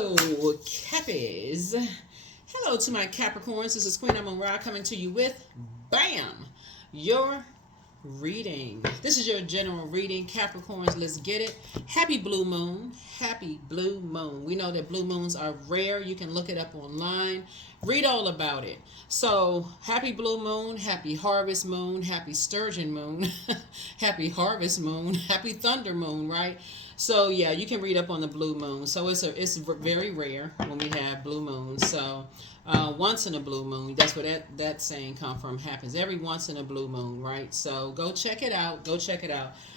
Hello, Cappies. Hello to my Capricorns. This is Queen Amun Ra coming to you with BAM! Your reading. This is your general reading. Capricorns, let's get it. Happy blue moon. Happy blue moon. We know that blue moons are rare. You can look it up online. Read all about it. So, happy blue moon, happy harvest moon, happy sturgeon moon, happy harvest moon, happy thunder moon, right? So, yeah, you can read up on the blue moon. So, it's very rare when we have blue moons. So, once in a blue moon, that's where that saying come from, happens every once in a blue moon, right? So go check it out.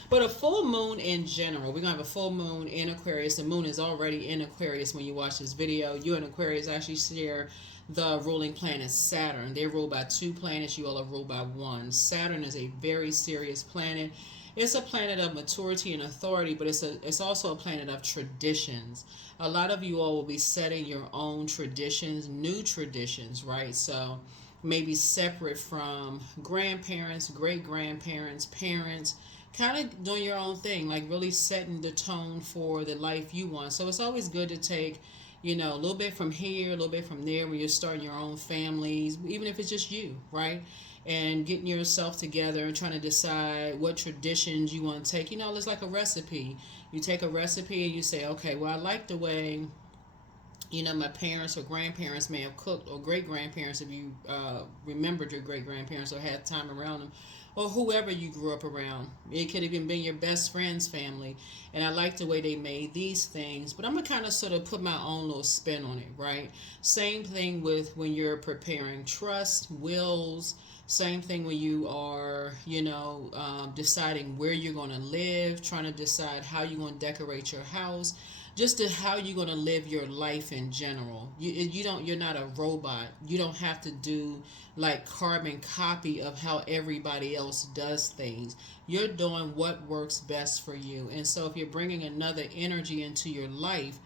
But a full moon in general, we're gonna have a full moon in Aquarius. The moon is already in Aquarius when you watch this video. You and Aquarius actually share the ruling planet Saturn. They're ruled by two planets. You all are ruled by one. Saturn is a very serious planet. It's a planet of maturity and authority, but it's also a planet of traditions. A lot of you all will be setting your own traditions, new traditions, right? So maybe separate from grandparents, great-grandparents, parents, kind of doing your own thing, like really setting the tone for the life you want. So it's always good to take, a little bit from here, a little bit from there when you're starting your own families, even if it's just you, right? And getting yourself together and trying to decide what traditions you want to take. It's like a recipe. You take a recipe and you say, okay, well, I like the way, my parents or grandparents may have cooked, or great-grandparents if you remembered your great-grandparents or had time around them, or whoever you grew up around. It could even been your best friend's family. And I like the way they made these things, but I'm going to kind of sort of put my own little spin on it, right? Same thing with when you're preparing trust, wills. Same thing when you are, deciding where you're going to live, trying to decide how you're going to decorate your house, just how you're going to live your life in general. You're not a robot. You don't have to do like carbon copy of how everybody else does things. You're doing what works best for you. And so if you're bringing another energy into your life,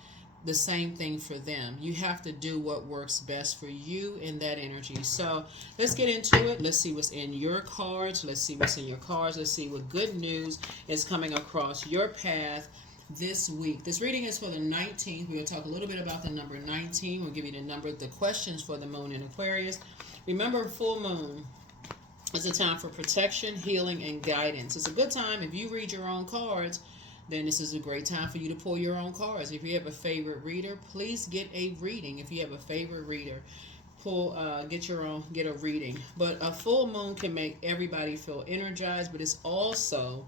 the same thing for them. You have to do what works best for you in that energy. So let's get into it. Let's see what's in your cards. Let's see what good news is coming across your path this week. This reading is for the 19th. We'll talk a little bit about the number 19. We'll give you the questions for the moon in Aquarius. Remember, full moon is a time for protection, healing, and guidance. It's a good time if you read your own cards. Then this is a great time for you to pull your own cards. If you have a favorite reader, please get a reading. If you have a favorite reader, get a reading. But a full moon can make everybody feel energized, but it's also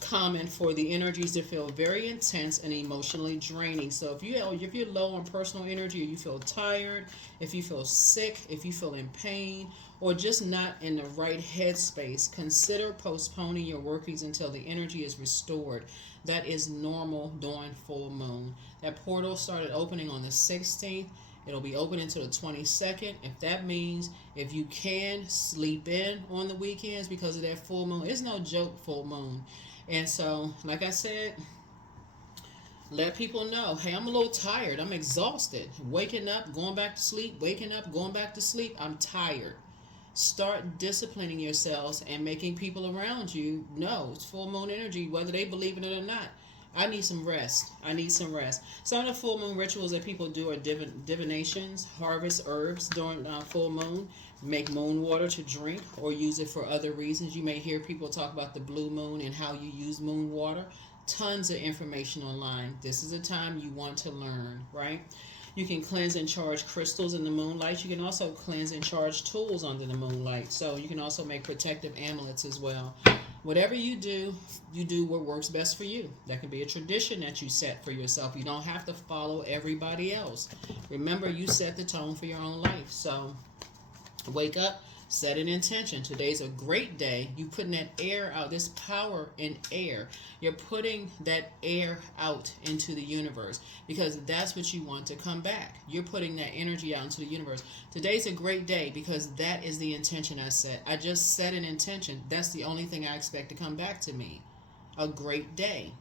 common for the energies to feel very intense and emotionally draining. So if you're low on personal energy, or you feel tired, if you feel sick, if you feel in pain, or just not in the right headspace, consider postponing your workings until the energy is restored. That is normal during full moon. That portal started opening on the 16th. It'll be open until the 22nd. If that means if you can sleep in on the weekends because of that full moon, it's no joke, full moon. And so, like I said, let people know, hey, I'm a little tired. I'm exhausted. Waking up, going back to sleep, waking up, going back to sleep. I'm tired. Start disciplining yourselves and making people around you know it's full moon energy, whether they believe in it or not. I need some rest. Some of the full moon rituals that people do are divinations, harvest herbs during full moon, make moon water to drink, or use it for other reasons. You may hear people talk about the blue moon and how you use moon water. Tons of information online. This is a time you want to learn, right? You can cleanse and charge crystals in the moonlight. You can also cleanse and charge tools under the moonlight. So you can also make protective amulets as well. Whatever you do what works best for you. That can be a tradition that you set for yourself. You don't have to follow everybody else. Remember, you set the tone for your own life. So wake up, set an intention. Today's a great day. You putting that air out, this power in air. You're putting that air out into the universe because that's what you want to come back. You're putting that energy out into the universe. Today's a great day because that is the intention I set. I just set an intention. That's the only thing I expect to come back to me. A great day.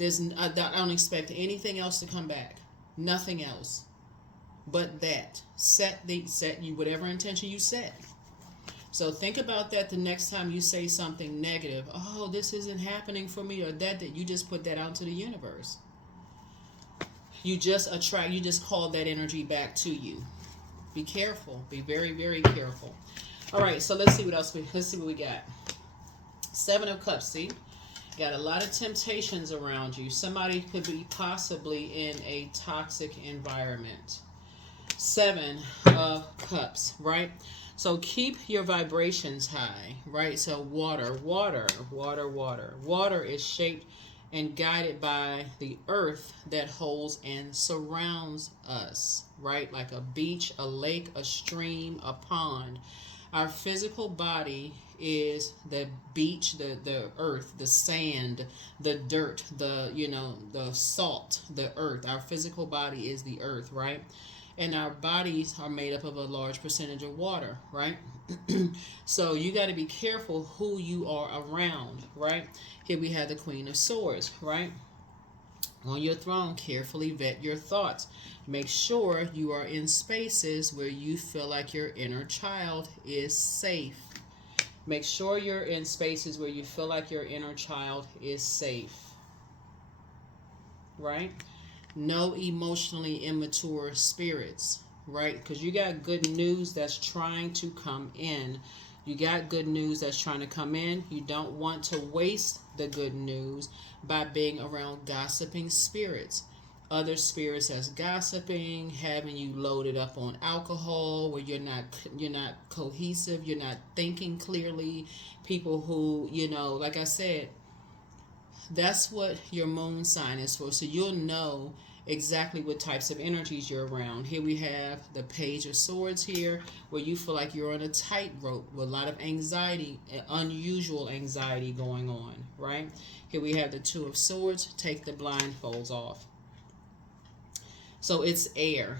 I don't expect anything else to come back. Nothing else. But that. Set you whatever intention you set. So think about that the next time you say something negative. Oh, this isn't happening for me, or that you just put that out into the universe. You just attract, you just call that energy back to you. Be careful. Be very, very careful. All right, so let's see what else let's see what we got. Seven of Cups, see? Got a lot of temptations around you. Somebody could be possibly in a toxic environment. Seven of Cups, right? So keep your vibrations high, right? So water. Water is shaped and guided by the earth that holds and surrounds us, right? Like a beach, a lake, a stream, a pond. Our physical body is the beach, the earth, the sand, the dirt, the salt, the earth. Our physical body is the earth, right? And our bodies are made up of a large percentage of water, right? So you got to be careful who you are around, right? Here we have the Queen of Swords, right? On your throne, carefully vet your thoughts. Make sure you are in spaces where you feel like your inner child is safe. Make sure you're in spaces where you feel like your inner child is safe, right? No emotionally immature spirits, right? Because you got good news that's trying to come in. You got good news that's trying to come in. You don't want to waste the good news by being around gossiping spirits. Other spirits that's gossiping, having you loaded up on alcohol, where you're not cohesive, you're not thinking clearly. People who, like I said, that's what your moon sign is for. So you'll know exactly what types of energies you're around. Here we have the Page of Swords here, where you feel like you're on a tightrope with a lot of anxiety, unusual anxiety going on, right? Here we have the Two of Swords. Take the blindfolds off. So it's air,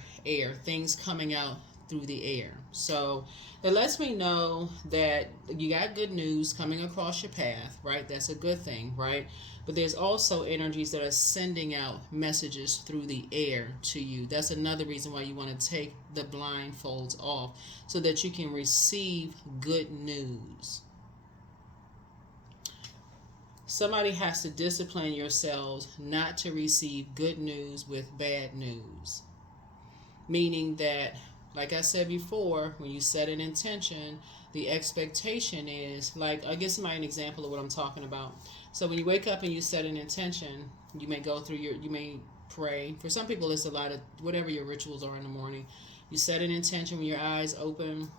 things coming out through the air. So that lets me know that you got good news coming across your path, right? That's a good thing, right? But there's also energies that are sending out messages through the air to you. That's another reason why you want to take the blindfolds off, so that you can receive good news. Somebody has to discipline yourselves not to receive good news with bad news. Meaning that, like I said before, when you set an intention, the expectation is, like, I guess an example of what I'm talking about. So when you wake up and you set an intention, you may go through you may pray. For some people, it's a lot of whatever your rituals are in the morning. You set an intention when your eyes open.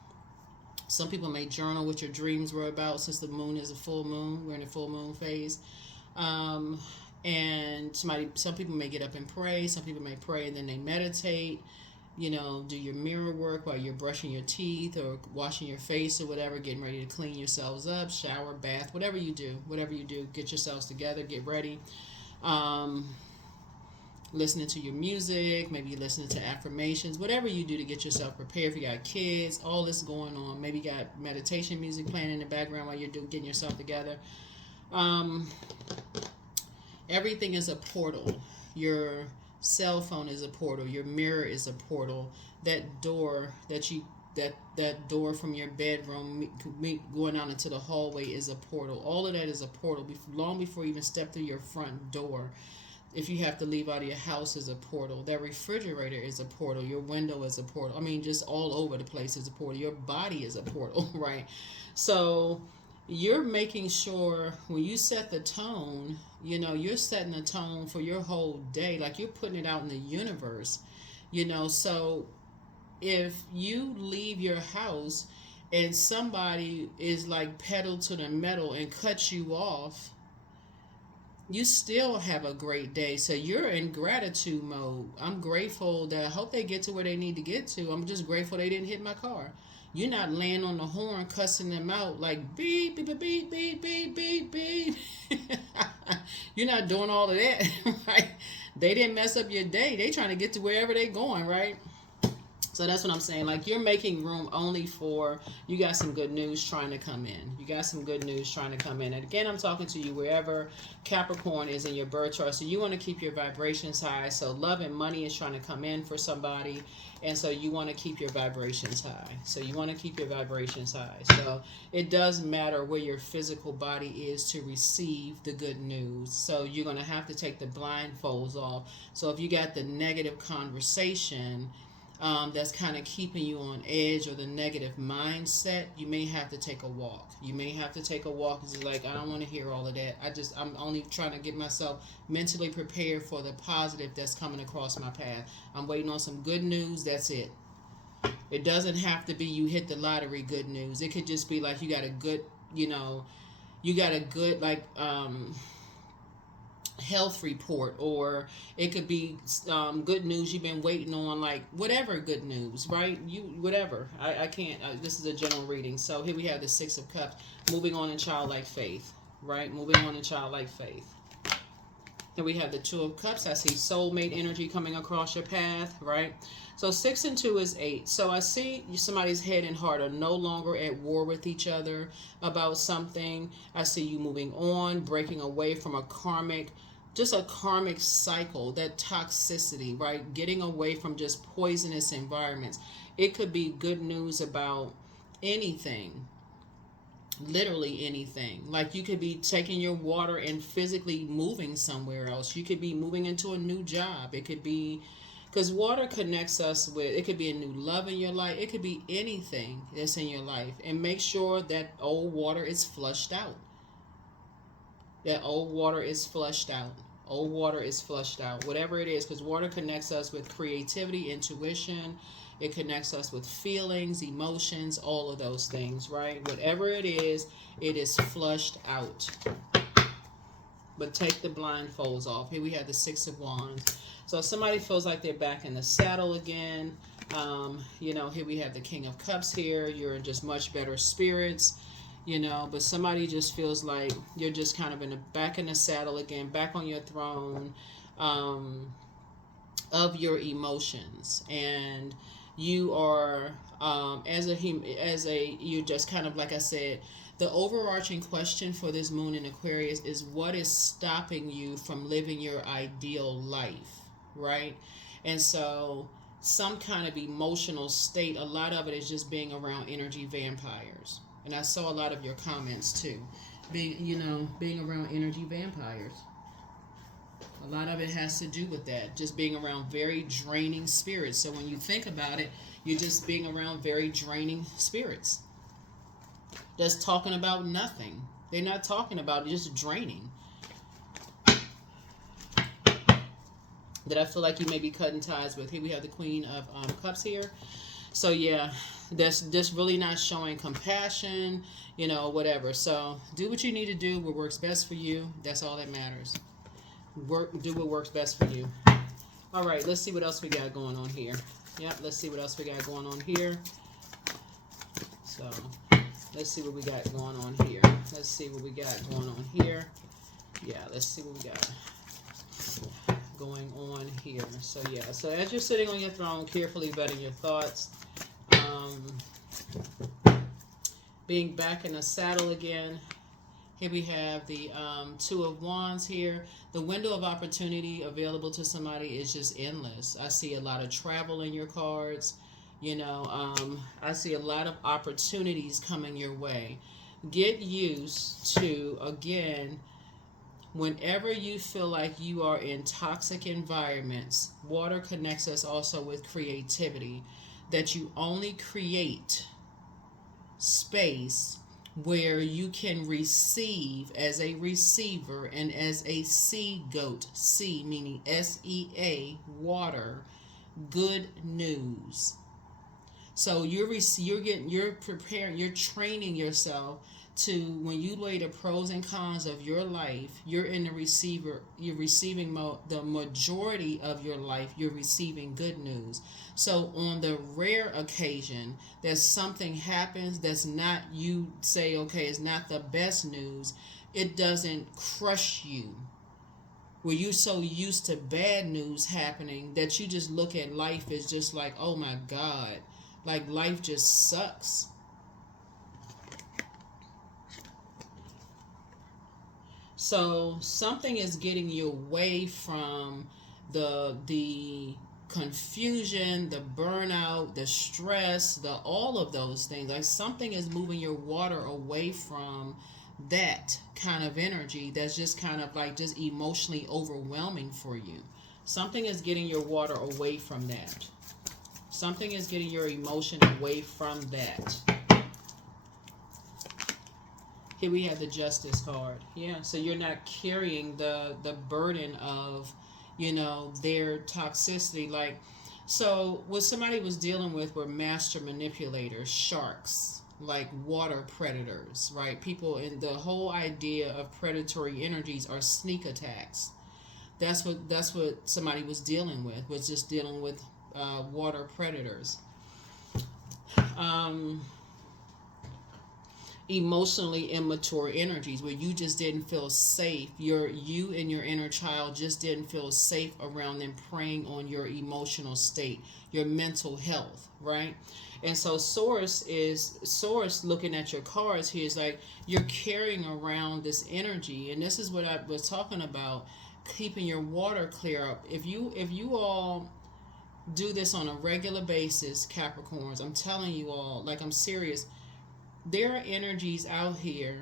Some people may journal what your dreams were about, since the moon is a full moon. We're in a full moon phase. And some people may get up and pray. Some people may pray and then they meditate. Do your mirror work while you're brushing your teeth or washing your face or whatever, getting ready to clean yourselves up, shower, bath, whatever you do, get yourselves together, get ready. Listening to your music, maybe listening to affirmations, whatever you do to get yourself prepared. If you got kids, all this going on, maybe you got meditation music playing in the background while you're getting yourself together. Everything is a portal. Your cell phone is a portal. Your mirror is a portal. That door that door from your bedroom going out into the hallway is a portal. All of that is a portal. Long before you even step through your front door. If you have to leave out of your house, is a portal. That refrigerator is a portal. Your window is a portal. Just all over the place is a portal. Your body is a portal, right? So you're making sure when you set the tone, you're setting the tone for your whole day. Like, you're putting it out in the universe, So if you leave your house and somebody is like pedal to the metal and cuts you off, you still have a great day. So you're in gratitude mode. I'm grateful that I hope they get to where they need to get to. I'm just grateful they didn't hit my car. You're not laying on the horn cussing them out like beep, beep, beep, beep, beep, beep, beep, beep. You're not doing all of that, right? They didn't mess up your day. They trying to get to wherever they going, right? So that's what I'm saying. Like, you're making room only for, you got some good news trying to come in. You got some good news trying to come in. And again, I'm talking to you wherever Capricorn is in your birth chart. So you want to keep your vibrations high. So love and money is trying to come in for somebody. And so you want to keep your vibrations high. So you want to keep your vibrations high. So it does matter where your physical body is to receive the good news. So you're going to have to take the blindfolds off. So if you got the negative conversation, that's kind of keeping you on edge, or the negative mindset, you may have to take a walk. You may have to take a walk. It's like, I don't want to hear all of that. I'm only trying to get myself mentally prepared for the positive that's coming across my path. I'm waiting on some good news. That's it. It doesn't have to be you hit the lottery good news. It could just be like you got a good, like, health report, or it could be good news you've been waiting on, like whatever good news, right? Whatever. I can't, this is a general reading. So here we have the Six of Cups, moving on in childlike faith, right? Moving on in childlike faith. Then we have the Two of Cups. I see soulmate energy coming across your path, right? So 6 and 2 is 8. So I see somebody's head and heart are no longer at war with each other about something. I see you moving on, breaking away from a karmic cycle, that toxicity, right? Getting away from just poisonous environments. It could be good news about anything. Literally anything. Like, you could be taking your water and physically moving somewhere else. You could be moving into a new job. It could be, because water connects us with, it could be a new love in your life. It could be anything that's in your life. And make sure that old water is flushed out. That old water is flushed out. Old water is flushed out. Whatever it is, because water connects us with creativity, intuition. It connects us with feelings, emotions, all of those things, right? Whatever it is flushed out. But take the blindfolds off. Here we have the Six of Wands. So somebody feels like they're back in the saddle again. Here we have the King of Cups here. You're in just much better spirits, but somebody just feels like you're just kind of back in the saddle again, back on your throne of your emotions. And you are, you're just kind of, like I said, the overarching question for this moon in Aquarius is, what is stopping you from living your ideal life, right? And so some kind of emotional state, a lot of it is just being around energy vampires. And I saw a lot of your comments too, being around energy vampires. A lot of it has to do with that, just being around very draining spirits. So when you think about it, you're just being around very draining spirits that's talking about nothing. They're not talking about it, just draining. That I feel like you may be cutting ties with. Here we have the Queen of Cups here. So yeah, that's just really not showing compassion, whatever. So do what you need to do, what works best for you. That's all that matters. Do what works best for you. All right, let's see what else we got going on here. Yep, let's see what else we got going on here. So let's see what we got going on here. Let's see what we got going on here. Yeah, let's see what we got going on here. So yeah, so as you're sitting on your throne, carefully vetting your thoughts, being back in the saddle again. Here we have the Two of Wands here. The window of opportunity available to somebody is just endless. I see a lot of travel in your cards. I see a lot of opportunities coming your way. Get used to, again, whenever you feel like you are in toxic environments, water connects us also with creativity, that you only create space where you can receive as a receiver and as a sea goat, sea meaning SEA, water, good news. So you're preparing, you're training yourself to, when you weigh the pros and cons of your life, you're in the receiver, you're receiving the majority of your life, you're receiving good news. So on the rare occasion that something happens that's not, you say, okay, it's not the best news, it doesn't crush you. where you're so used to bad news happening that you just look at life as just like, oh my God, like life just sucks. So something is getting you away from the confusion, the burnout, the stress, the all of those things. Like something is moving your water away from that kind of energy that's just kind of like just emotionally overwhelming for you. Something is getting your water away from that. Something is getting your emotion away from that. Here we have the Justice card. Yeah, so you're not carrying the burden of, their toxicity. Like, so what somebody was dealing with were master manipulators, sharks, like water predators, right? People, and the whole idea of predatory energies are sneak attacks. That's what somebody was dealing with. Was just dealing with water predators. Um, Emotionally immature energies where you just didn't feel safe. You and your inner child just didn't feel safe around them, preying on your emotional state, your mental health, right? And so source looking at your cards here is like you're carrying around this energy, and this is what I was talking about, keeping your water clear up. If you all do this on a regular basis, Capricorns, I'm telling you all, like I'm serious, there are energies out here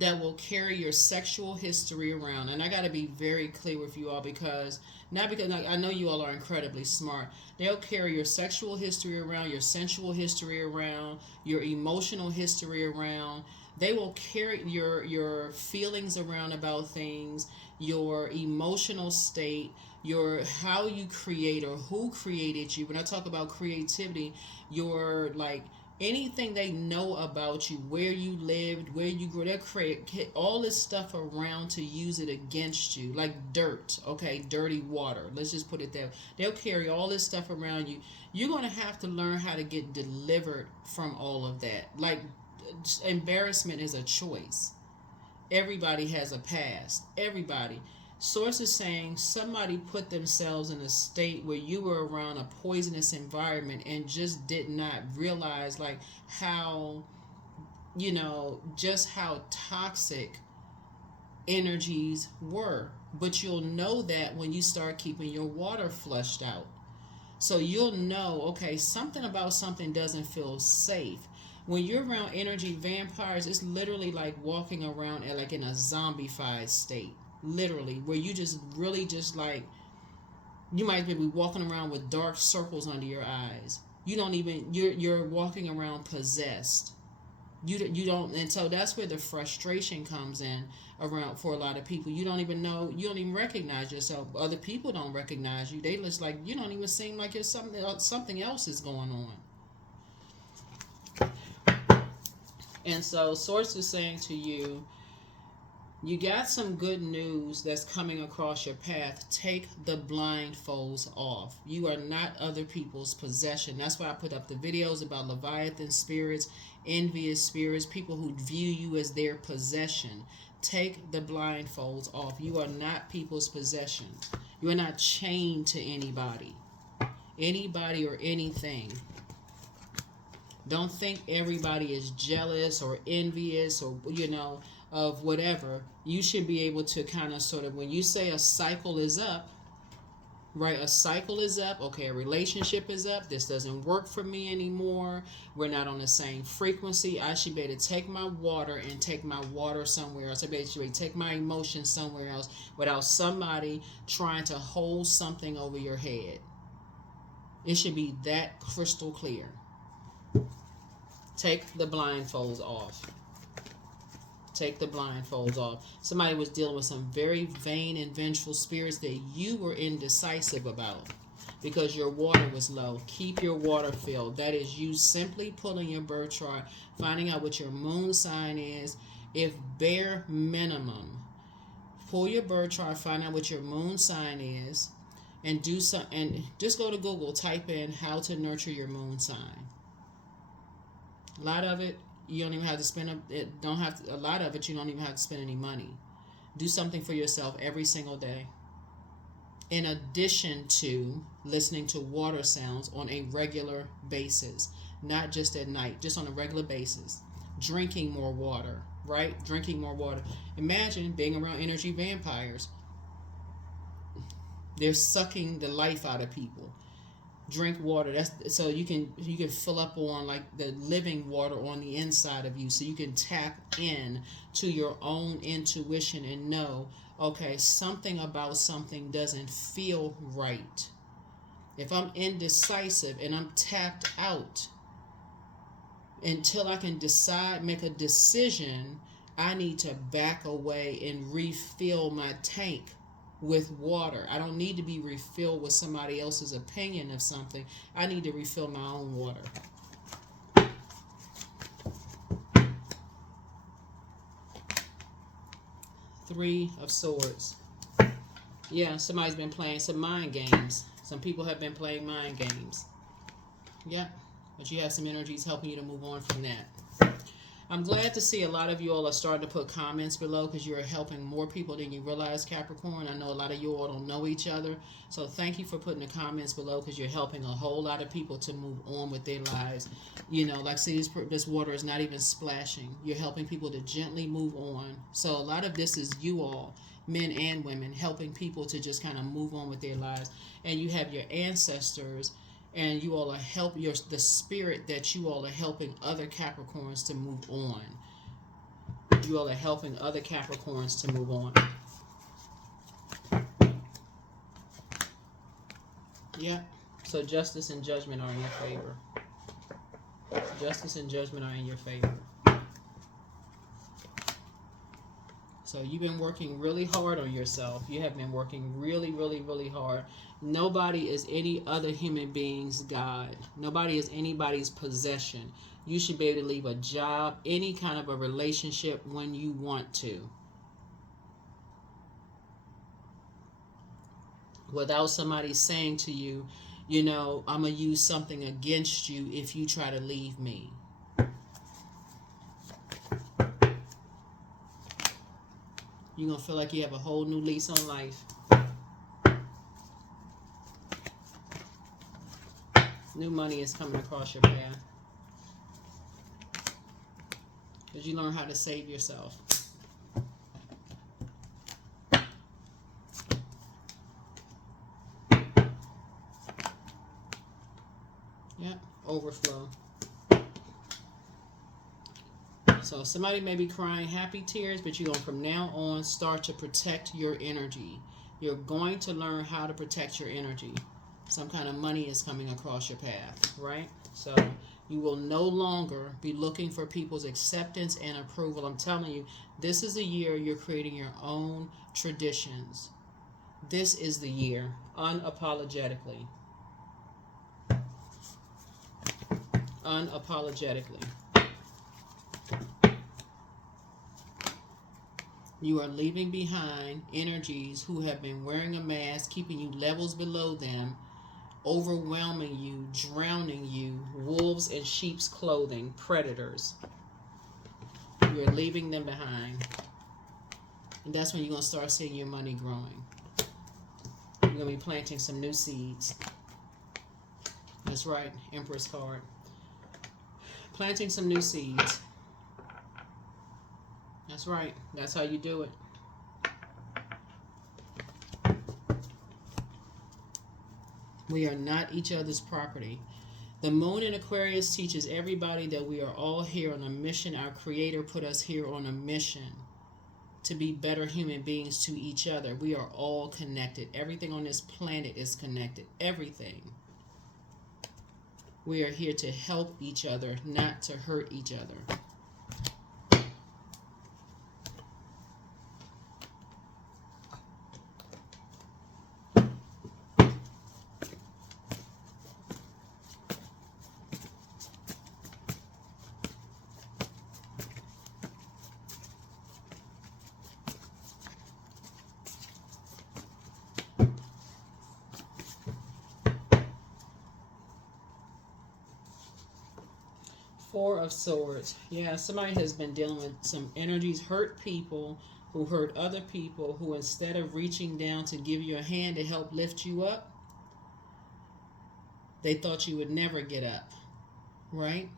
that will carry your sexual history around. And I got to be very clear with you all, because not because I know you all are incredibly smart. They'll carry your sexual history around, your sensual history around, your emotional history around. They will carry your feelings around about things, your emotional state, your how you create or who created you. When I talk about creativity, your like anything they know about you, where you lived, where you grew. They'll create all this stuff around to use it against you, like dirt, okay, dirty water. Let's just put it there. They'll carry all this stuff around you. You're going to have to learn how to get delivered from all of that. Like, embarrassment is a choice. Everybody has a past. Everybody. Source is saying somebody put themselves in a state where you were around a poisonous environment and just did not realize like how, just how toxic energies were. But you'll know that when you start keeping your water flushed out. So you'll know, okay, something about something doesn't feel safe. When you're around energy vampires, it's literally like walking around at like in a zombified state. Literally, where you just really just like, you might be walking around with dark circles under your eyes. You don't even, you're walking around possessed. You don't, and so that's where the frustration comes in around for a lot of people. You don't even know, you don't even recognize yourself. Other people don't recognize you. They just like, you don't even seem like you're something else is going on. And so source is saying to you, you got some good news that's coming across your path. Take the blindfolds off. You are not other people's possession. That's why I put up the videos about Leviathan spirits, envious spirits, people who view you as their possession. Take the blindfolds off. You are not people's possession. You are not chained to anybody or anything. Don't think everybody is jealous or envious or, of whatever. You should be able to kind of sort of, when you say a cycle is up, right? A cycle is up. Okay, a relationship is up. This doesn't work for me anymore. We're not on the same frequency. I should be able to take my water and take my water somewhere else. I should be able to take my emotions somewhere else without somebody trying to hold something over your head. It should be that crystal clear. Take the blindfolds off. Take the blindfolds off. Somebody was dealing with some very vain and vengeful spirits that you were indecisive about because your water was low. Keep your water filled. That is you simply pulling your birth chart, finding out what your moon sign is. If bare minimum, pull your birth chart, find out what your moon sign is, and do some. And just go to Google, type in how to nurture your moon sign. A lot of it, you don't even have to spend a lot of it you don't even have to spend any money. Do something for yourself every single day. In addition to listening to water sounds on a regular basis, not just at night, just on a regular basis. Drinking more water, right? Drinking more water. Imagine being around energy vampires. They're sucking the life out of people. Drink water. That's so you can fill up on like the living water on the inside of you, so you can tap in to your own intuition and know, okay, something about something doesn't feel right. If I'm indecisive and I'm tapped out, until I can decide, make a decision, I need to back away and refill my tank with water. I don't need to be refilled with somebody else's opinion of something. I need to refill my own water. Three of Swords. Yeah, somebody's been playing some mind games. Some people have been playing mind games. Yeah, but you have some energies helping you to move on from that. I'm glad to see a lot of you all are starting to put comments below, because you're helping more people than you realize, Capricorn. I know a lot of you all don't know each other. So thank you for putting the comments below, because you're helping a whole lot of people to move on with their lives. You know, like, see, this water is not even splashing. You're helping people to gently move on. So a lot of this is you all, men and women, helping people to just kind of move on with their lives. And you have your ancestors, and you all are the spirit that you all are helping other Capricorns to move on. You all are helping other Capricorns to move on. Yeah. So justice and judgment are in your favor. Justice and judgment are in your favor. So you've been working really hard on yourself. You have been working really, really, really hard. Nobody is any other human being's God. Nobody is anybody's possession. You should be able to leave a job, any kind of a relationship when you want to, without somebody saying to you, you know, I'm going to use something against you if you try to leave me. You're going to feel like you have a whole new lease on life. New money is coming across your path. Because you learn how to save yourself. Yep, overflow. So somebody may be crying happy tears, but you're going to from now on start to protect your energy. You're going to learn how to protect your energy. Some kind of money is coming across your path, right? So you will no longer be looking for people's acceptance and approval. I'm telling you, this is the year you're creating your own traditions. This is the year, unapologetically. Unapologetically. You are leaving behind energies who have been wearing a mask, keeping you levels below them, overwhelming you, drowning you, wolves in sheep's clothing, predators. You're leaving them behind. And that's when you're going to start seeing your money growing. You're going to be planting some new seeds. That's right, Empress card. Planting some new seeds. That's right. That's how you do it. We are not each other's property. The moon in Aquarius teaches everybody that we are all here on a mission. Our Creator put us here on a mission to be better human beings to each other. We are all connected. Everything on this planet is connected. Everything. We are here to help each other, not to hurt each other. Four of Swords. Yeah, somebody has been dealing with some energies, hurt people who hurt other people, who instead of reaching down to give you a hand to help lift you up, they thought you would never get up, right?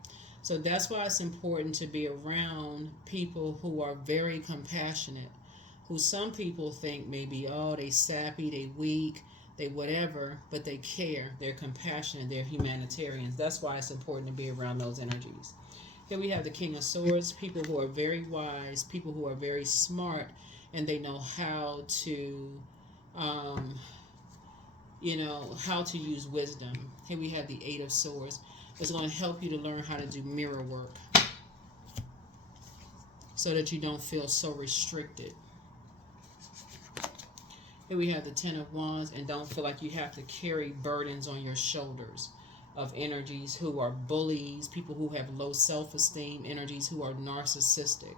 So that's why it's important to be around people who are very compassionate, who some people think maybe, oh, they sappy, they weak, they whatever, but they care, they're compassionate, they're humanitarians. That's why it's important to be around those energies. Here we have the King of Swords, people who are very wise, people who are very smart, and they know how to, how to use wisdom. Here we have the Eight of Swords. It's going to help you to learn how to do mirror work so that you don't feel so restricted. Here we have the Ten of Wands, and don't feel like you have to carry burdens on your shoulders of energies who are bullies, people who have low self-esteem, energies who are narcissistic.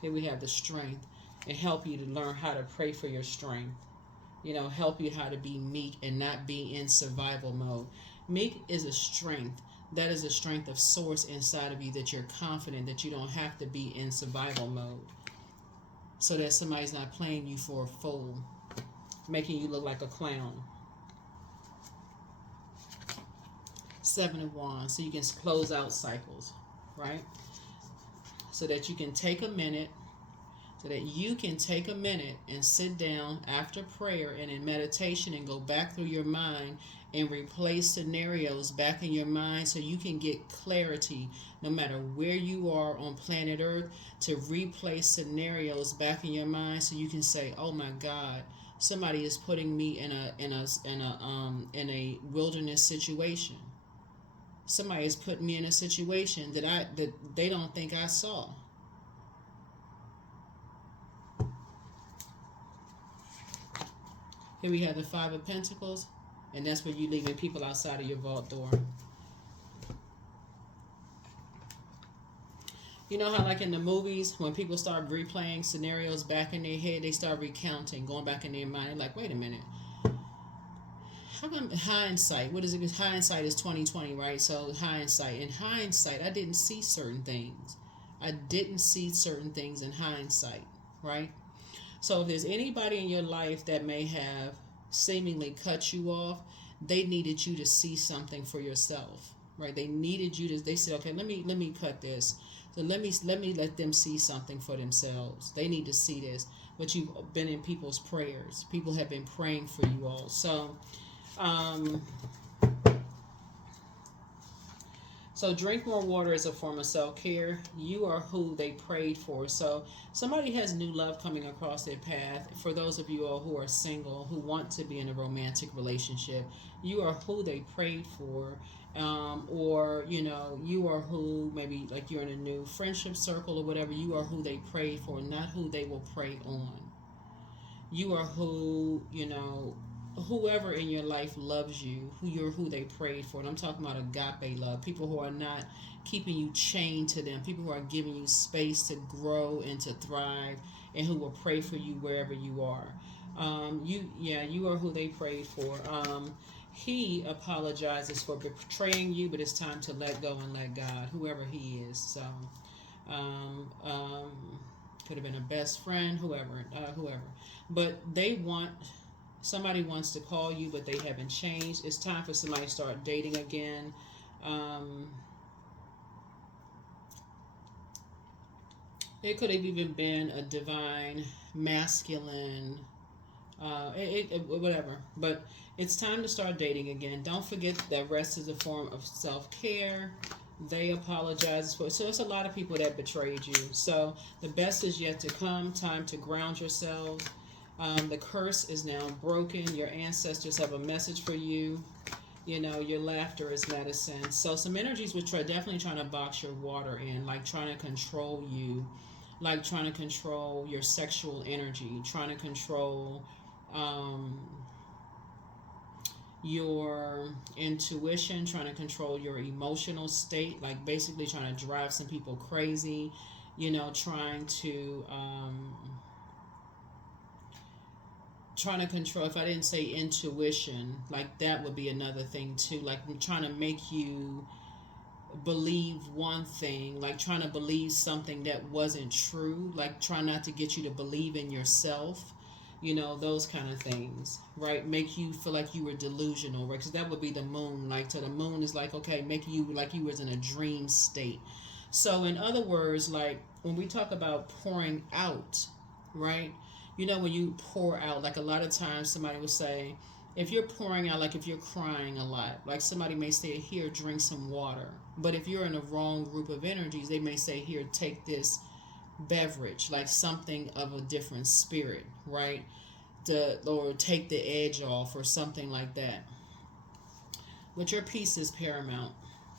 Here we have the Strength, and help you to learn how to pray for your strength. Help you how to be meek and not be in survival mode. Meek is a strength. That is a strength of source inside of you, that you're confident that you don't have to be in survival mode, so that somebody's not playing you for a fool, making you look like a clown. Seven of Wands, so you can close out cycles, right? So that you can take a minute, and sit down after prayer and in meditation and go back through your mind and replay scenarios back in your mind, so you can get clarity no matter where you are on planet Earth, to replay scenarios back in your mind so you can say, oh my God, somebody is putting me in a wilderness situation. Somebody is putting me in a situation that they don't think I saw. Here we have the Five of Pentacles, and that's where you're leaving people outside of your vault door. You know how, like in the movies, when people start replaying scenarios back in their head, they start recounting, going back in their mind. They're like, wait a minute. How come hindsight? What is it? Hindsight is 20/20, right? So hindsight. In hindsight, I didn't see certain things. I didn't see certain things in hindsight, right? So if there's anybody in your life that may have seemingly cut you off, they needed you to see something for yourself, right? They needed you to. They said, okay, let me cut this. So let me let them see something for themselves. They need to see this. But you've been in people's prayers. People have been praying for you all. So drink more water is a form of self-care. You are who they prayed for. So somebody has new love coming across their path. For those of you all who are single, who want to be in a romantic relationship, you are who they prayed for. Or you are who, maybe like you're in a new friendship circle or whatever, you are who they prayed for, not who they will pray on. You are who, whoever in your life loves you, you're who they prayed for. And I'm talking about agape love, people who are not keeping you chained to them, people who are giving you space to grow and to thrive, and who will pray for you wherever you are. You are who they prayed for. He apologizes for betraying you, but it's time to let go and let God, whoever he is. So could have been a best friend, whoever. But somebody wants to call you, but they haven't changed. It's time for somebody to start dating again. It could have even been a divine masculine, whatever. But it's time to start dating again. Don't forget that rest is a form of self-care. They apologize for it. So it's a lot of people that betrayed you. So the best is yet to come. Time to ground yourselves. The curse is now broken. Your ancestors have a message for you. Your laughter is medicine. So some energies which are definitely trying to box your water in, like trying to control you, like trying to control your sexual energy, trying to control your intuition, trying to control your emotional state, like basically trying to drive some people crazy, trying to control. If I didn't say intuition, like that would be another thing too, like trying to make you believe one thing, like trying to believe something that wasn't true, like trying not to get you to believe in yourself, those kind of things, right? Make you feel like you were delusional, right? Because that would be the moon. Like, so the moon is like, okay, make you like you was in a dream state. So, in other words, like when we talk about pouring out, right? When you pour out, like a lot of times somebody will say, if you're pouring out, like if you're crying a lot, like somebody may say, here, drink some water. But if you're in a wrong group of energies, they may say, here, take this beverage, like something of a different spirit, right? Or take the edge off or something like that. But your peace is paramount.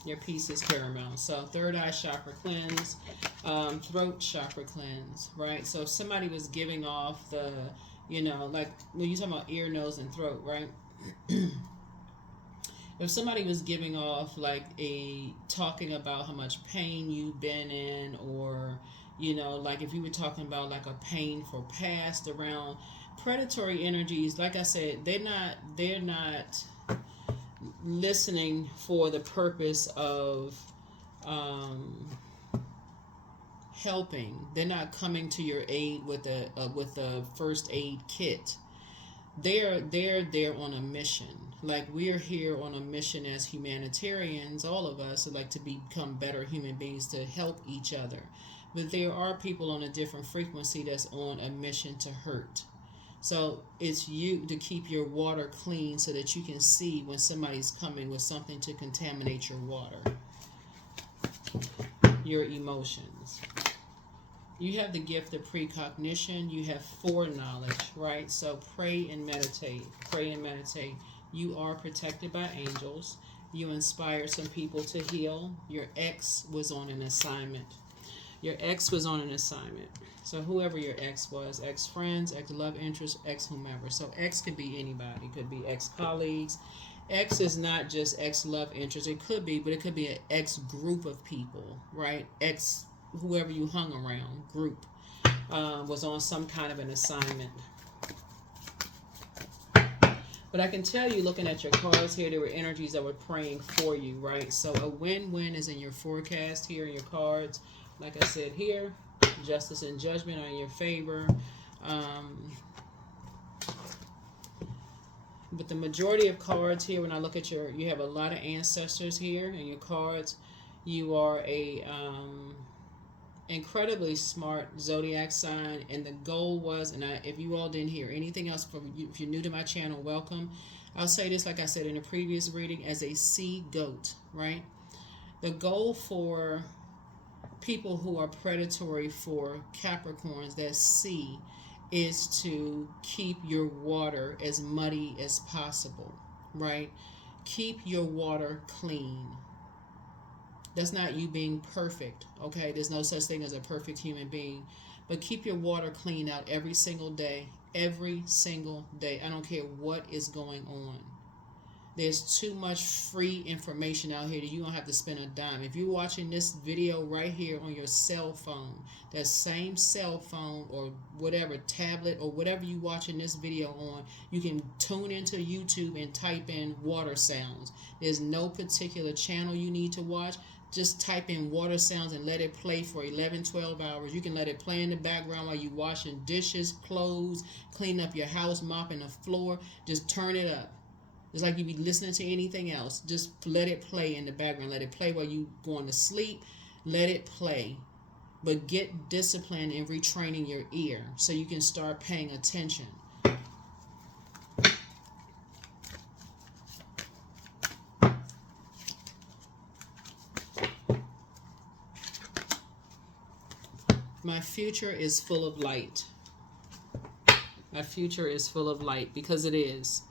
Your peace is paramount. So third eye chakra cleanse, throat chakra cleanse, right? So if somebody was giving off the, like when you're talking about ear, nose, and throat, right? If somebody was giving off like talking about how much pain you've been in, or like if you were talking about like a painful past around predatory energies, like I said, they're not listening for the purpose of helping. They're not coming to your aid with a first aid kit. They're there on a mission. Like we're here on a mission as humanitarians, all of us, like to become better human beings, to help each other. But there are people on a different frequency that's on a mission to hurt. So it's you to keep your water clean so that you can see when somebody's coming with something to contaminate your water. Your emotions. You have the gift of precognition. You have foreknowledge, right? So pray and meditate. Pray and meditate. You are protected by angels. You inspired some people to heal. Your ex was on an assignment. Your ex was on an assignment. So whoever your ex was, ex-friends, ex-love interest, ex-whomever. So ex could be anybody. It could be ex-colleagues. Ex is not just ex-love interest. It could be, but it could be an ex-group of people, right? Ex, whoever you hung around, group, was on some kind of an assignment. But I can tell you, looking at your cards here, there were energies that were praying for you, right? So a win-win is in your forecast here in your cards. Like I said here, justice and judgment are in your favor. But the majority of cards here, when I look at you have a lot of ancestors here in your cards. You are a incredibly smart zodiac sign, and the goal was, and if you all didn't hear anything else, if you're new to my channel, welcome. I'll say this, like I said in a previous reading, as a sea goat, right? The goal for people who are predatory for Capricorns, that sea, is to keep your water as muddy as possible, right? Keep your water clean. That's not you being perfect, okay? There's no such thing as a perfect human being. But keep your water clean out every single day. Every single day. I don't care what is going on. There's too much free information out here that you don't have to spend a dime. If you're watching this video right here on your cell phone, that same cell phone or whatever, tablet or whatever you're watching this video on, you can tune into YouTube and type in water sounds. There's no particular channel you need to watch. Just type in water sounds and let it play for 11, 12 hours. You can let it play in the background while you're washing dishes, clothes, cleaning up your house, mopping the floor. Just turn it up. It's like you be listening to anything else. Just let it play in the background. Let it play while you going to sleep. Let it play. But get disciplined in retraining your ear so you can start paying attention. My future is full of light. My future is full of light because it is.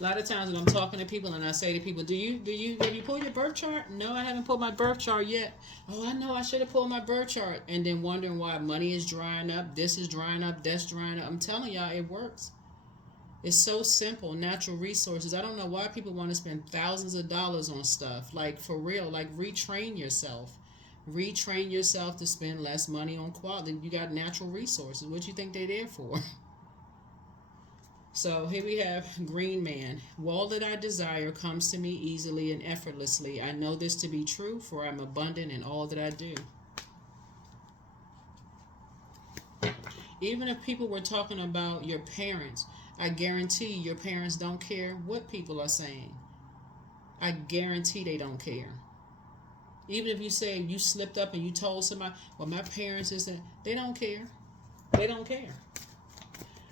A lot of times when I'm talking to people and I say to people, have you pulled your birth chart? No, I haven't pulled my birth chart yet. Oh, I know I should have pulled my birth chart. And then wondering why money is drying up, this is drying up, that's drying up. I'm telling y'all, it works. It's so simple. Natural resources. I don't know why people want to spend thousands of dollars on stuff. Like, for real, like retrain yourself. Retrain yourself to spend less money on quality. You got natural resources. What you think they're there for? So here we have Green Man. All that I desire comes to me easily and effortlessly. I know this to be true, for I'm abundant in all that I do. Even if people were talking about your parents, I guarantee your parents don't care what people are saying. I guarantee they don't care. Even if you say you slipped up and you told somebody, well, my parents isn't, they don't care. They don't care.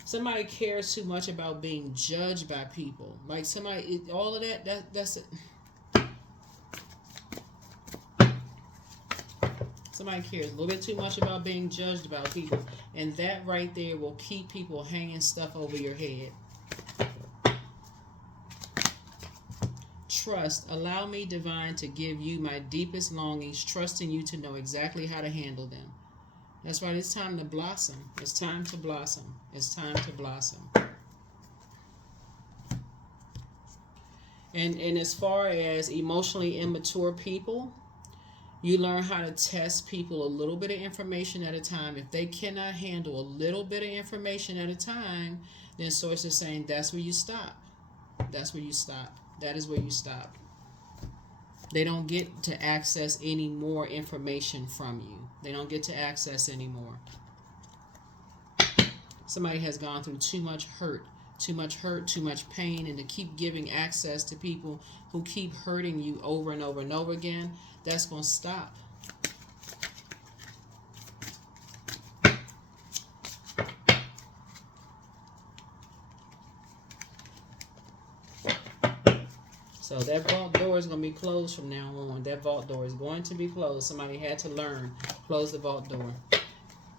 Somebody cares too much about being judged by people. Like somebody, all of that's it. Somebody cares a little bit too much about being judged about people. And that right there will keep people hanging stuff over your head. Trust. Allow me, divine, to give you my deepest longings, trusting you to know exactly how to handle them. That's right. It's time to blossom. It's time to blossom. It's time to blossom. And as far as emotionally immature people, you learn how to test people a little bit of information at a time. If they cannot handle a little bit of information at a time, then source is saying that's where you stop. That's where you stop. That is where you stop. They don't get to access any more information from you. They don't get to access anymore. Somebody has gone through too much hurt, too much pain, and to keep giving access to people who keep hurting you over and over and over again, that's going to stop. So that vault door is going to be closed from now on. That vault door is going to be closed. Somebody had to learn. Close the vault door.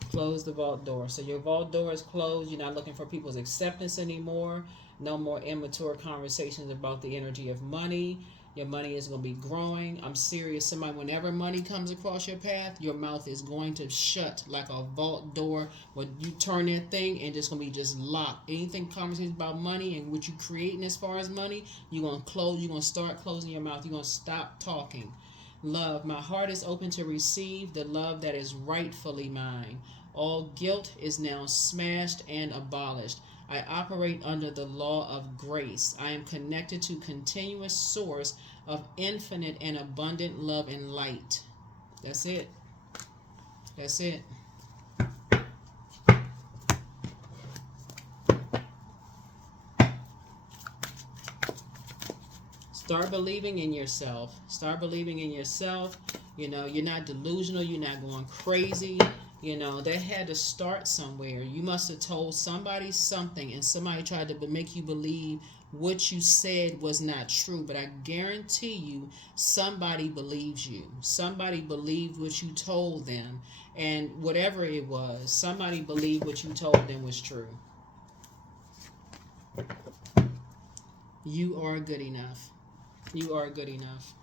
Close the vault door. So your vault door is closed. You're not looking for people's acceptance anymore. No more immature conversations about the energy of money. Your money is going to be growing. I'm serious. Somebody, whenever money comes across your path, your mouth is going to shut like a vault door. When you turn that thing and it's going to be just locked. Anything conversations about money and what you're creating as far as money, you're going to close. You're going to start closing your mouth. You're going to stop talking. Love. My heart is open to receive the love that is rightfully mine. All guilt is now smashed and abolished. I operate under the law of grace. I am connected to continuous source of infinite and abundant love and light. That's it. That's it. Start believing in yourself. Start believing in yourself. You know, you're not delusional. You're not going crazy. You know, that had to start somewhere. You must have told somebody something and somebody tried to make you believe what you said was not true. But I guarantee you somebody believes you. Somebody believed what you told them. And whatever it was, somebody believed what you told them was true. You are good enough. You are good enough.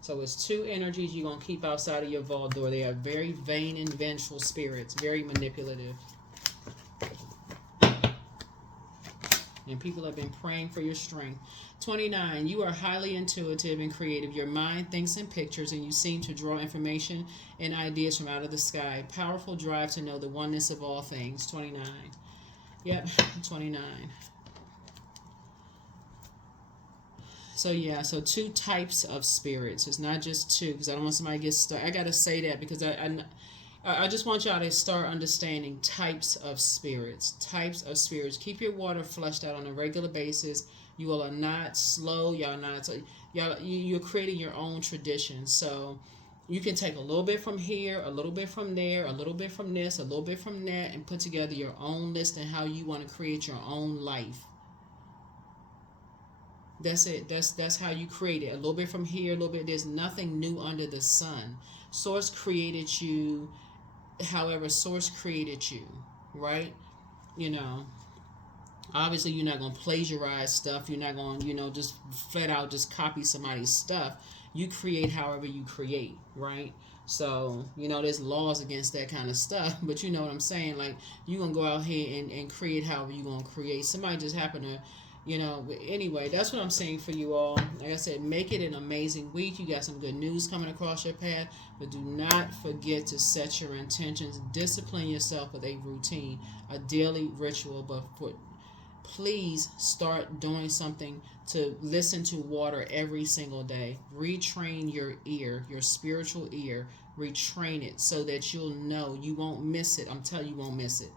So it's two energies you're going to keep outside of your vault door. They are very vain and vengeful spirits, very manipulative. And people have been praying for your strength. 29, you are highly intuitive and creative. Your mind thinks in pictures and you seem to draw information and ideas from out of the sky. Powerful drive to know the oneness of all things. 29. Yep, 29. So yeah, so two types of spirits. It's not just two, because I don't want somebody to get stuck. I gotta say that because I just want y'all to start understanding types of spirits. Types of spirits. Keep your water flushed out on a regular basis. You all are not slow. Y'all not. You're creating your own tradition. So you can take a little bit from here, a little bit from there, a little bit from this, a little bit from that, and put together your own list and how you want to create your own life. That's it. That's how you create it. A little bit from here, a little bit. There's nothing new under the sun. Source created you however Source created you, right? You know, obviously you're not going to plagiarize stuff. You're not going to, just flat out just copy somebody's stuff. You create however you create, right? So, there's laws against that kind of stuff, but you know what I'm saying? Like, you're going to go out here and create however you're going to create. Somebody just happened to You know, anyway, that's what I'm saying for you all. Like I said, make it an amazing week. You got some good news coming across your path, but do not forget to set your intentions. Discipline yourself with a routine, a daily ritual. But please start doing something to listen to water every single day. Retrain your ear, your spiritual ear. Retrain it so that you'll know. You won't miss it. I'm telling you, you won't miss it.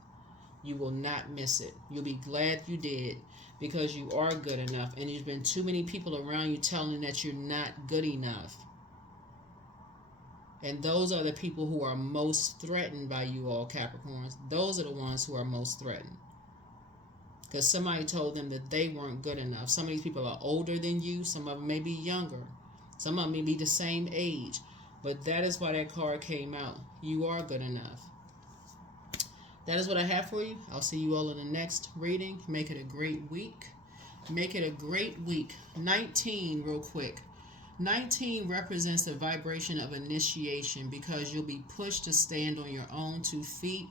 You will not miss it. You'll be glad you did, because you are good enough. And there's been too many people around you telling you that you're not good enough. And those are the people who are most threatened by you all, Capricorns. Those are the ones who are most threatened. Because somebody told them that they weren't good enough. Some of these people are older than you. Some of them may be younger. Some of them may be the same age. But that is why that card came out. You are good enough. That is what I have for you. I'll see you all in the next reading. Make it a great week. Make it a great week. 19, real quick. 19 represents the vibration of initiation, because you'll be pushed to stand on your own 2 feet,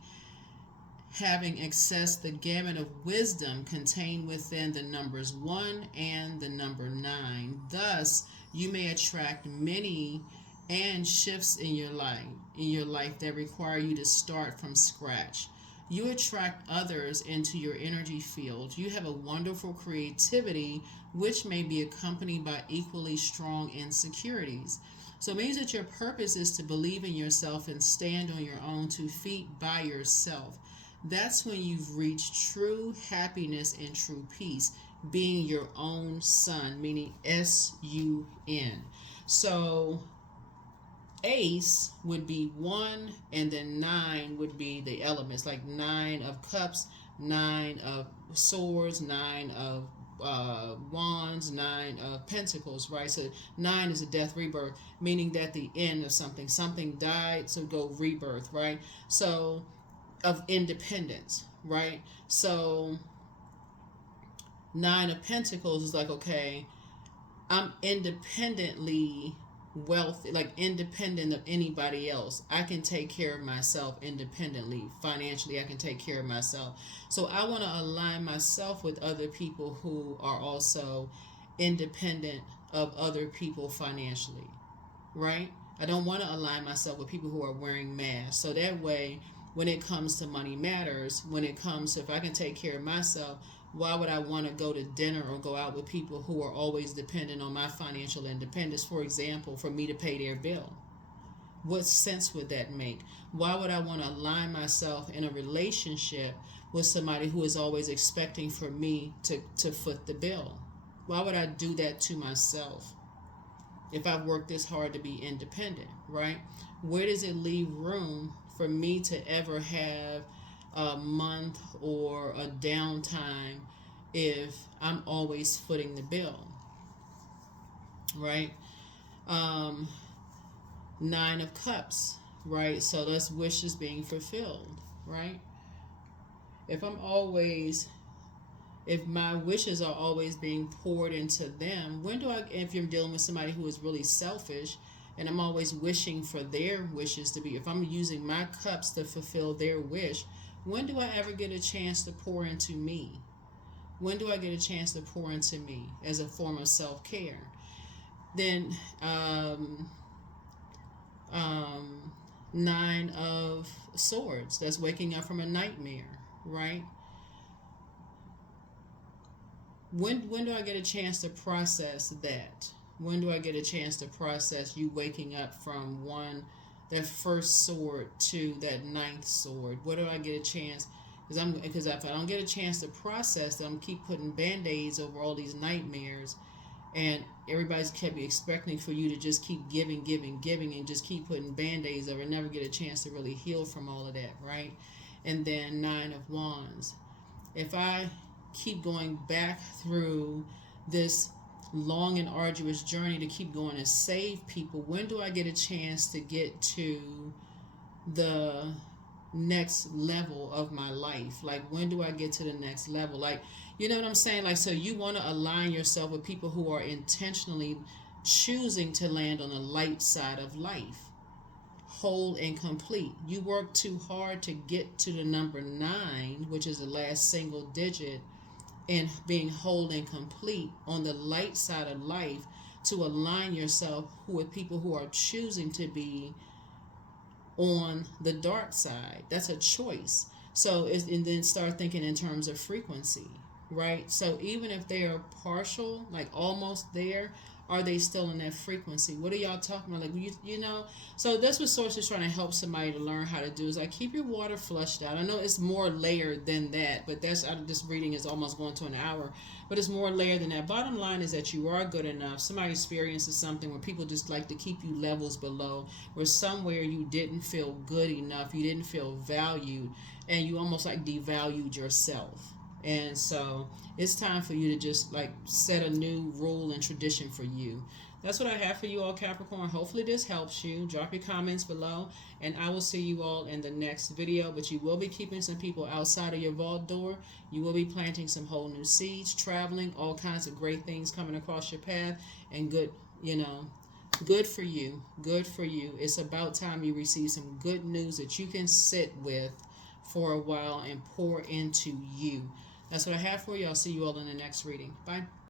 having accessed the gamut of wisdom contained within the numbers 1 and the number 9. Thus, you may attract many and shifts in your life that require you to start from scratch. You attract others into your energy field. You have a wonderful creativity, which may be accompanied by equally strong insecurities. So it means that your purpose is to believe in yourself and stand on your own 2 feet by yourself. That's when you've reached true happiness and true peace, being your own sun, meaning S-U-N. So Ace would be 1, and then 9 would be the elements, like 9 of cups, 9 of swords, 9 of wands, 9 of pentacles, right? So 9 is a death rebirth, meaning that the end of something died, so go rebirth, right? So of independence, right? So 9 of pentacles is like, okay, I'm independently wealthy, like independent of anybody else. I can take care of myself independently. Financially, I can take care of myself. So I want to align myself with other people who are also independent of other people financially, right? I don't want to align myself with people who are wearing masks. So that way, when it comes to money matters, when it comes to if I can take care of myself, why would I want to go to dinner or go out with people who are always dependent on my financial independence, for example, for me to pay their bill? What sense would that make? Why would I want to align myself in a relationship with somebody who is always expecting for me to foot the bill? Why would I do that to myself if I've worked this hard to be independent, right? Where does it leave room for me to ever have a month or a downtime if I'm always footing the bill, right? 9 of cups, right? So that's wishes being fulfilled, right? If my wishes are always being poured into them, if you're dealing with somebody who is really selfish, and I'm always wishing for their wishes to be, if I'm using my cups to fulfill their wish, when do I ever get a chance to pour into me? When do I get a chance to pour into me as a form of self-care? Then 9 of swords, that's waking up from a nightmare, right? When do I get a chance to process that? When do I get a chance to process you waking up from that first sword to that 9th sword? What do I get a chance? Because if I don't get a chance to process them, keep putting band-aids over all these nightmares, and everybody's kept expecting for you to just keep giving, and just keep putting band-aids over, and never get a chance to really heal from all of that, right? And then 9 of wands. If I keep going back through this long and arduous journey to keep going and save people, when do I get a chance to get to the next level of my life? Like, when do I get to the next level? Like, you know what I'm saying? Like, so you want to align yourself with people who are intentionally choosing to land on the light side of life, whole and complete. You work too hard to get to the number 9, which is the last single digit and being whole and complete on the light side of life, to align yourself with people who are choosing to be on the dark side. That's a choice. So, and then start thinking in terms of frequency, right? So, even if they are partial, like almost there, are they still in that frequency? What are y'all talking about? Like, you know? So, that's what Source is trying to help somebody to learn how to do, is like keep your water flushed out. I know it's more layered than that, but that's out of this reading is almost going to an hour, but it's more layered than that. Bottom line is that you are good enough. Somebody experiences something where people just like to keep you levels below, where somewhere you didn't feel good enough, you didn't feel valued, and you almost like devalued yourself. And so it's time for you to just like set a new rule and tradition for you. That's what I have for you all, Capricorn. Hopefully this helps you. Drop your comments below, and I will see you all in the next video. But you will be keeping some people outside of your vault door. You will be planting some whole new seeds, traveling, all kinds of great things coming across your path, and good, good for you. Good for you. It's about time you receive some good news that you can sit with for a while and pour into you. That's what I have for you. I'll see you all in the next reading. Bye.